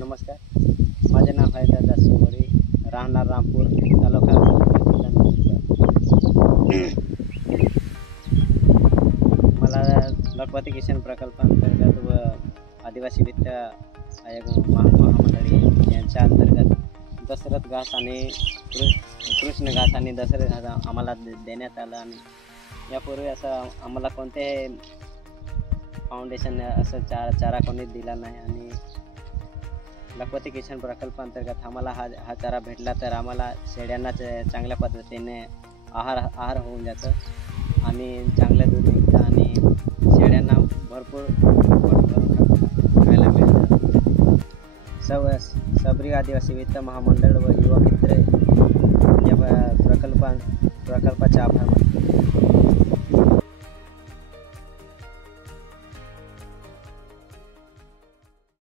नमस्कार. माझे नाव आहे दादा सोमोरी, राहणार रामपूर, तालुका जिल्हा नंदुरबार. मला लखपती किशन प्रकल्पांतर्गत व आदिवासी वित्त आयोग महामंडळी यांच्या अंतर्गत दशरथ घास आणि कृष्ण घास आणि दशरथ घास आम्हाला देण्यात आलं. आणि यापूर्वी असं आम्हाला कोणतेही फाउंडेशन असं चारा कोणी दिला नाही. आणि लखपती किशन प्रकल्पांतर्गत आम्हाला हा चारा भेटला तर आम्हाला शेळ्यांना चांगल्या पद्धतीने आहार होऊन जातं आणि चांगलं दूध निघतं आणि शेळ्यांना भरपूर खायला मिळतं. सबरी आदिवासी वित्त महामंडळ व युवा मित्र या प्रकल्पाचे आभार मानतो.